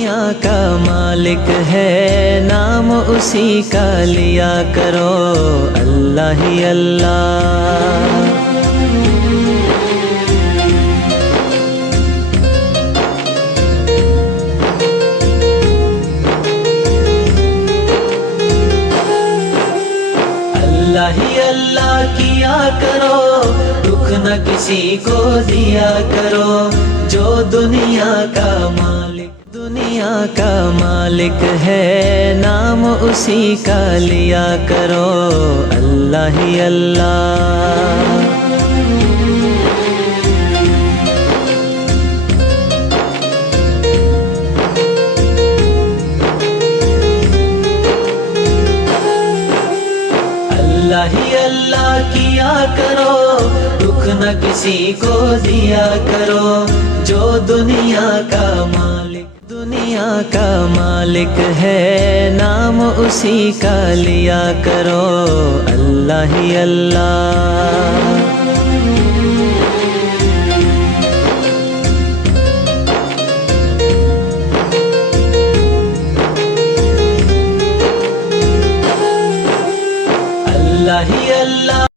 دنیا کا مالک ہے، نام اسی کا لیا کرو، اللہ ہی اللہ۔ اللہ ہی اللہ کیا کرو، دکھ نہ کسی کو دیا کرو، جو دنیا کا مالک، دنیا کا مالک ہے، نام اسی کا لیا کرو، اللہ ہی اللہ۔ اللہ ہی اللہ کیا کرو، دکھ نہ کسی کو دیا کرو، جو دنیا کا مالک، دنیا کا مالک ہے، نام اسی کا لیا کرو، اللہ ہی اللہ۔ اللہ ہی اللہ